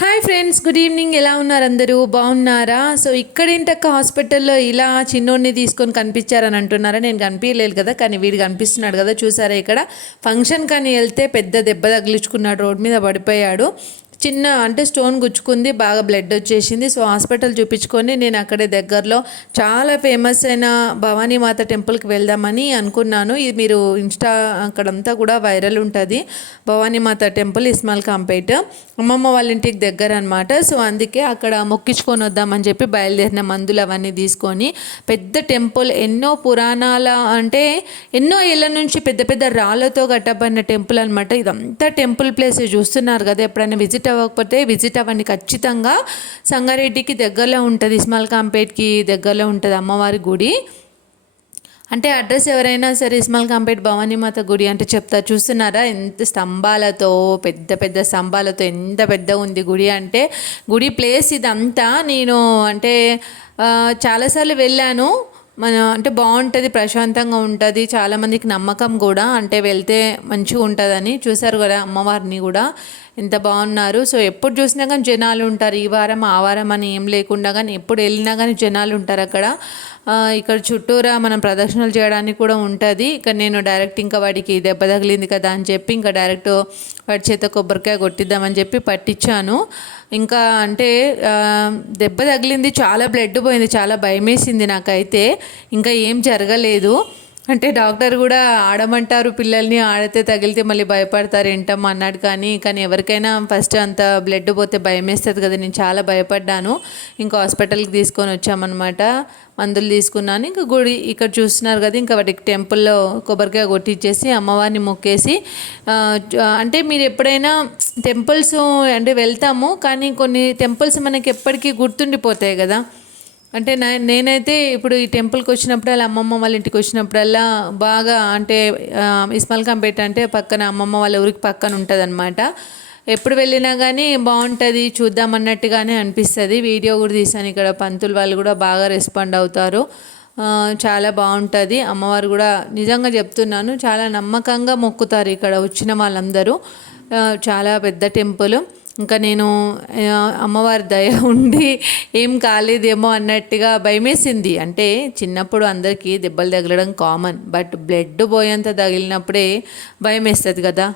Hi friends, good evening. ఎలా ఉన్నారు? అందరూ బాగున్నారా? సో ఇక్కడేంటక్క హాస్పిటల్లో ఇలా చిన్నోడిని తీసుకొని కనిపించారని అంటున్నారా? నేను కనిపించలేదు కదా, కానీ వీడు కనిపిస్తున్నాడు కదా. చూసారా, ఇక్కడ ఫంక్షన్ కానీ వెళ్తే పెద్ద దెబ్బ తగిలించుకున్నాడు, రోడ్ మీద పడిపోయాడు. చిన్న అంటే స్టోన్ గుచ్చుకుంది, బాగా బ్లడ్ వచ్చేసింది. సో హాస్పిటల్ చూపించుకొని నేను అక్కడే దగ్గరలో చాలా ఫేమస్ అయిన భవానీ మాత టెంపుల్కి వెళ్దామని అనుకున్నాను. ఇది మీరు ఇన్స్టా అక్కడంతా కూడా వైరల్ ఉంటుంది. భవానీ మాత టెంపుల్ ఇస్మాల్ కాంపేట్, అమ్మమ్మ వాళ్ళ ఇంటికి దగ్గర అనమాట. సో అందుకే అక్కడ మొక్కించుకొని వద్దామని చెప్పి బయలుదేరిన, మందులు అవన్నీ తీసుకొని. పెద్ద టెంపుల్, ఎన్నో పురాణాల అంటే ఎన్నో ఏళ్ళ నుంచి పెద్ద పెద్ద రాళ్ళతో కట్టబడిన టెంపుల్ అనమాట. ఇదంతా టెంపుల్ ప్లేస్ చూస్తున్నారు కదా. ఎప్పుడైనా విజిట్ అవ్వకపోతే విజిట్ అవ్వండి ఖచ్చితంగా. సంగారెడ్డికి దగ్గరలో ఉంటుంది, ఇస్మాల్ కాంపేట్కి దగ్గరలో ఉంటుంది అమ్మవారి గుడి. అంటే అడ్రస్ ఎవరైనా సరే ఇస్మాల్ కాంపేట్ భవానీమాత గుడి అంటే చెప్తారు. చూస్తున్నారా ఎంత స్తంభాలతో, పెద్ద పెద్ద స్తంభాలతో ఎంత పెద్ద ఉంది గుడి అంటే. గుడి ప్లేస్ ఇదంతా నేను అంటే చాలాసార్లు వెళ్ళాను. అంటే బాగుంటుంది, ప్రశాంతంగా ఉంటుంది. చాలామందికి నమ్మకం కూడా, అంటే వెళ్తే మంచిగా ఉంటుందని. చూసారు కదా అమ్మవారిని కూడా ఎంత బాగున్నారు. సో ఎప్పుడు చూసినా కానీ జనాలు ఉంటారు, ఈ వారం ఆ వారం అని ఏం లేకుండా కానీ ఎప్పుడు వెళ్ళినా కానీ జనాలు ఉంటారు అక్కడ. ఇక్కడ చుట్టూరా మనం ప్రదర్శనలు చేయడానికి కూడా ఉంటుంది. ఇక్కడ నేను డైరెక్ట్ ఇంకా వాడికి దెబ్బ తగిలింది కదా అని చెప్పి ఇంకా డైరెక్ట్ వాడి చేత కొబ్బరికాయ కొట్టిద్దామని చెప్పి పట్టించాను. ఇంకా అంటే దెబ్బ తగిలింది, చాలా బ్లడ్ పోయింది, చాలా భయమేసింది నాకైతే. ఇంకా ఏం జరగలేదు. అంటే డాక్టర్ కూడా ఆడమంటారు పిల్లల్ని, ఆడితే తగిలితే మళ్ళీ భయపడతారు ఏంటమ్మా అన్నాడు. కానీ ఎవరికైనా ఫస్ట్ అంత బ్లడ్ పోతే భయం వేస్తుంది కదా. నేను చాలా భయపడ్డాను. ఇంకా హాస్పిటల్కి తీసుకొని వచ్చామన్నమాట. మందులు తీసుకున్నాను. ఇంకా గుడి ఇక్కడ చూస్తున్నారు కదా, ఇంకా వాటికి టెంపుల్లో కొబ్బరికాయ కొట్టించేసి అమ్మవారిని మొక్కేసి. అంటే మీరు ఎప్పుడైనా టెంపుల్స్ అంటే వెళ్తాము, కానీ కొన్ని టెంపుల్స్ మనకి ఎప్పటికీ గుర్తుండిపోతాయి కదా. అంటే నేనైతే ఇప్పుడు ఈ టెంపుల్కి వచ్చినప్పుడల్లా, అమ్మమ్మ వాళ్ళ ఇంటికి వచ్చినప్పుడల్లా బాగా అంటే ఇస్మాల్ కాంపేట్ అంటే పక్కన అమ్మమ్మ వాళ్ళ ఊరికి పక్కన ఉంటుంది అనమాట. ఎప్పుడు వెళ్ళినా కానీ బాగుంటుంది, చూద్దామన్నట్టుగానే అనిపిస్తుంది. వీడియో కూడా తీసాను. ఇక్కడ పంతులు వాళ్ళు కూడా బాగా రెస్పాండ్ అవుతారు, చాలా బాగుంటుంది. అమ్మవారు కూడా నిజంగా చెప్తున్నాను చాలా నమ్మకంగా మొక్కుతారు ఇక్కడ వచ్చిన వాళ్ళందరూ. చాలా పెద్ద టెంపుల్. ఇంకా నేను అమ్మవారి దయ ఉండి ఏం కాలేదేమో అన్నట్టుగా భయమేసింది. అంటే చిన్నప్పుడు అందరికీ దెబ్బలు తగలడం కామన్, బట్ బ్లడ్ పోయేంత తగిలినప్పుడే భయం వేస్తుంది కదా.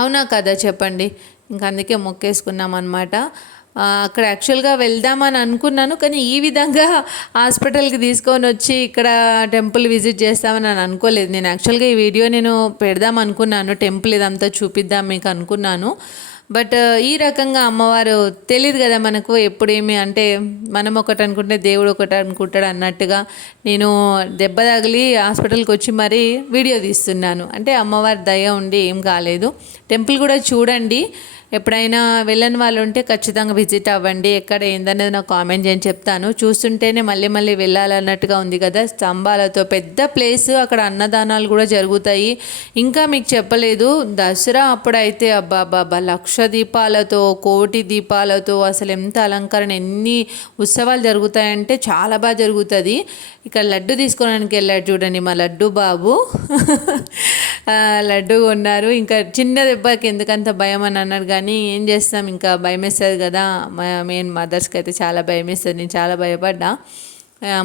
అవునా కదా చెప్పండి. ఇంకా అందుకే మొక్కేసుకున్నాం అనమాట. అక్కడ యాక్చువల్గా వెళ్దామని అనుకున్నాను, కానీ ఈ విధంగా హాస్పిటల్కి తీసుకొని వచ్చి ఇక్కడ టెంపుల్ విజిట్ చేస్తామని నేను అనుకోలేదు. నేను యాక్చువల్గా ఈ వీడియో నేను పెడదాం అనుకున్నాను, టెంపుల్ ఇదంతా చూపిద్దాం మీకు అనుకున్నాను. బట్ ఈ రకంగా అమ్మవారు తెలియదు కదా మనకు ఎప్పుడేమి, అంటే మనం ఒకటి అనుకుంటే దేవుడు ఒకటి అనుకుంటాడు అన్నట్టుగా నేను దెబ్బ తగిలి హాస్పిటల్కి వచ్చి మరీ వీడియో తీస్తున్నాను. అంటే అమ్మవారి దయ ఉండి ఏం కాలేదు. టెంపుల్ కూడా చూడండి, ఎప్పుడైనా వెళ్ళని వాళ్ళు ఉంటే ఖచ్చితంగా విజిట్ అవ్వండి. ఎక్కడ ఏందనేది నాకు కామెంట్ చేయని చెప్తాను. చూస్తుంటేనే మళ్ళీ మళ్ళీ వెళ్ళాలన్నట్టుగా ఉంది కదా. స్తంభాలతో పెద్ద ప్లేస్, అక్కడ అన్నదానాలు కూడా జరుగుతాయి. ఇంకా మీకు చెప్పలేదు, దసరా అప్పుడైతే అబ్బా లక్ష దీపాలతో, కోటి దీపాలతో అసలు ఎంత అలంకరణ, ఎన్ని ఉత్సవాలు జరుగుతాయంటే చాలా బాగా జరుగుతుంది. ఇక్కడ లడ్డు తీసుకోవడానికి వెళ్ళాడు చూడండి మా లడ్డు బాబు. లడ్డు కొన్నారు. ఇంకా చిన్న దెబ్బకి ఎందుకంత భయం అని అన్నాడు, కానీ ఏం చేస్తాం, ఇంకా భయం వేస్తుంది కదా. మెయిన్ మదర్స్కి అయితే చాలా భయం వేస్తుంది. నేను చాలా భయపడ్డా.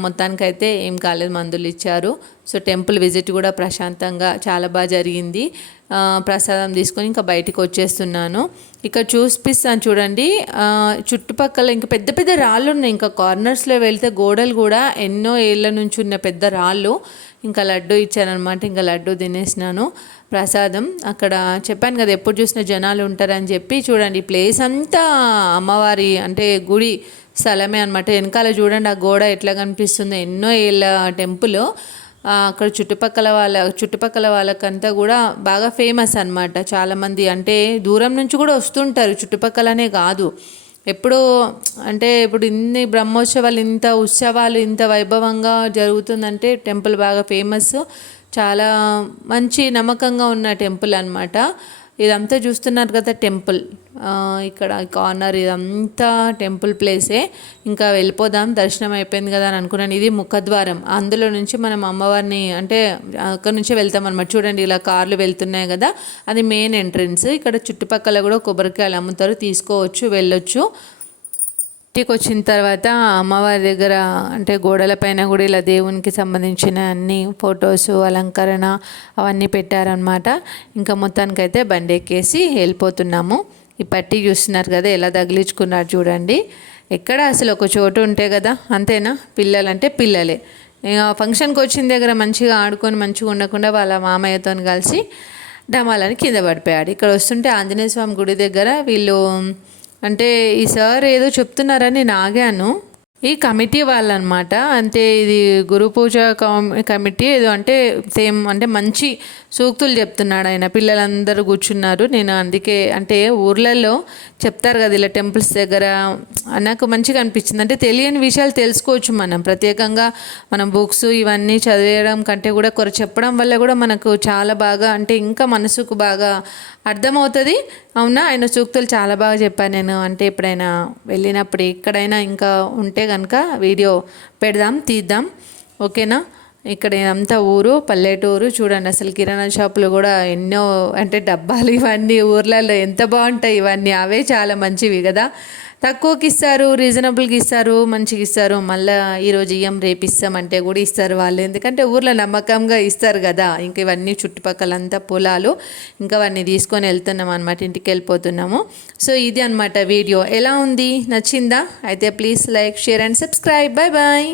మొత్తానికైతే ఏం కాలేదు, మందులు ఇచ్చారు. సో టెంపుల్ విజిట్ కూడా ప్రశాంతంగా చాలా బాగా జరిగింది. ప్రసాదం తీసుకొని ఇంకా బయటికి వచ్చేస్తున్నాను. ఇక్కడ చూపిస్తాను చూడండి, చుట్టుపక్కల ఇంకా పెద్ద పెద్ద రాళ్ళు ఉన్నాయి. ఇంకా కార్నర్స్లో వెళ్తే గోడలు కూడా ఎన్నో ఏళ్ళ నుంచి ఉన్న పెద్ద రాళ్ళు. ఇంకా లడ్డు ఇచ్చారనమాట. ఇంకా లడ్డు తినేసినాను ప్రసాదం. అక్కడ చెప్పాను కదా ఎప్పుడు చూసినా జనాలు ఉంటారని చెప్పి. చూడండి ప్లేస్ అంతా అమ్మవారి అంటే గుడి స్థలమే అనమాట. వెనకాల చూడండి ఆ గోడ ఎట్లా కనిపిస్తుందో, ఎన్నో ఏళ్ళ టెంపుల్. అక్కడ చుట్టుపక్కల వాళ్ళకంతా కూడా బాగా ఫేమస్ అనమాట. చాలామంది అంటే దూరం నుంచి కూడా వస్తుంటారు, చుట్టుపక్కలనే కాదు. ఎప్పుడు అంటే ఇప్పుడు ఇన్ని బ్రహ్మోత్సవాలు, ఇంత ఉత్సవాలు ఇంత వైభవంగా జరుగుతుందంటే టెంపుల్ బాగా ఫేమస్. చాలా మంచి నమ్మకంగా ఉన్న టెంపుల్ అనమాట. ఇదంతా చూస్తున్నారు కదా టెంపుల్, ఇక్కడ కార్నర్ ఇదంతా టెంపుల్ ప్లేసే. ఇంకా వెళ్ళిపోదాం, దర్శనం అయిపోయింది కదా అని అనుకున్నాను. ఇది ముఖద్వారం, అందులో నుంచి మనం అమ్మవారిని అంటే అక్కడ నుంచే వెళ్తాం అనమాట. చూడండి ఇలా కార్లు వెళ్తున్నాయి కదా, అది మెయిన్ ఎంట్రన్స్. ఇక్కడ చుట్టుపక్కల కూడా కొబ్బరికాయలు అమ్ముతారు, తీసుకోవచ్చు, వెళ్ళొచ్చు. ఇంటికి వచ్చిన తర్వాత అమ్మవారి దగ్గర అంటే గోడల పైన కూడా ఇలా దేవునికి సంబంధించిన అన్ని ఫొటోస్, అలంకరణ అవన్నీ పెట్టారనమాట. ఇంకా మొత్తానికైతే బండి ఎక్కేసి వెళ్ళిపోతున్నాము. ఈ పట్టి చూస్తున్నారు కదా ఎలా తగిలించుకున్నారు చూడండి. ఎక్కడ అసలు ఒక చోటు ఉంటే కదా, అంతేనా, పిల్లలంటే పిల్లలే. ఫంక్షన్కి వచ్చిన దగ్గర మంచిగా ఆడుకొని మంచిగా ఉండకుండా వాళ్ళ మామయ్యతో కలిసి డమాలని కింద పడిపోయాడు. ఇక్కడ వస్తుంటే ఆంజనేయ స్వామి గుడి దగ్గర వీళ్ళు అంటే ఈ సార్ ఏదో చెప్తున్నారని నేను ఆగాను. ఈ కమిటీ వాళ్ళనమాట, అంటే ఇది గురు పూజ కమిటీ ఏదో అంటే సేమ్ అంటే మంచి సూక్తులు చెప్తున్నాడు ఆయన. పిల్లలందరూ కూర్చున్నారు. నేను అందుకే అంటే ఊర్లలో చెప్తారు కదా ఇలా టెంపుల్స్ దగ్గర, నాకు మంచిగా అనిపించింది. అంటే తెలియని విషయాలు తెలుసుకోవచ్చు మనం, ప్రత్యేకంగా మనం బుక్స్ ఇవన్నీ చదివేయడం కంటే కూడా కొర చెప్పడం వల్ల కూడా మనకు చాలా బాగా అంటే ఇంకా మనసుకు బాగా అర్థమవుతుంది. అవునా, ఆయన సూక్తులు చాలా బాగా చెప్పాను నేను. అంటే ఎప్పుడైనా వెళ్ళినప్పుడు ఎక్కడైనా ఇంకా ఉంటే కనుక వీడియో పెడదాం, తీద్దాం, ఓకేనా. ఇక్కడ అంతా ఊరు, పల్లెటూరు. చూడండి అసలు కిరాణా షాపులు కూడా ఎన్నో అంటే డబ్బాలు ఇవన్నీ ఊర్లలో ఎంత బాగుంటాయి ఇవన్నీ. అవే చాలా మంచివి కదా, తక్కువకి ఇస్తారు, రీజనబుల్గా ఇస్తారు, మంచిగా ఇస్తారు. మళ్ళీ ఈరోజు ఇయ్యం రేపు ఇస్తామంటే కూడా ఇస్తారు వాళ్ళు, ఎందుకంటే ఊర్లో నమ్మకంగా ఇస్తారు కదా. ఇంకా ఇవన్నీ చుట్టుపక్కలంతా పొలాలు, ఇంకా అవన్నీ తీసుకొని వెళ్తున్నాం అనమాట, ఇంటికి వెళ్ళిపోతున్నాము. సో ఇది అనమాట వీడియో. ఎలా ఉంది, నచ్చిందా? అయితే please like, share and subscribe. Bye bye.